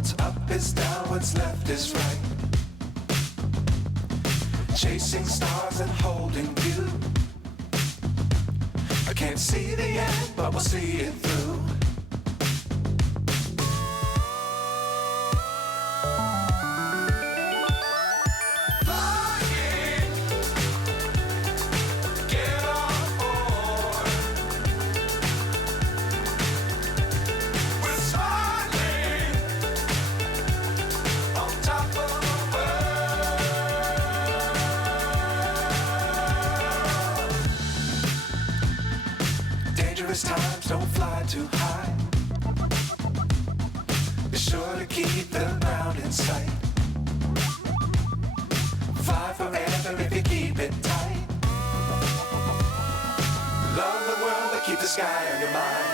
What's up is down, what's left is right. Chasing stars and holding you. I can't see the end, but we'll see it through. Times don't fly too high. Be sure to keep the ground in sight. Fly forever if you keep it tight. Love the world but keep the sky on your mind.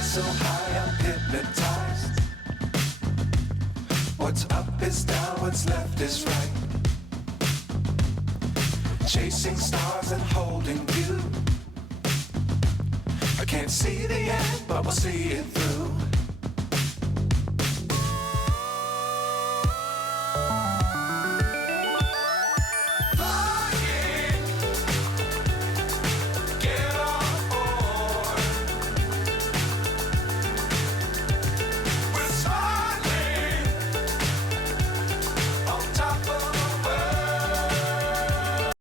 So high I'm hypnotized. What's up is down, what's left is right. Chasing stars and holding you. I can't see the end, but we'll see it through.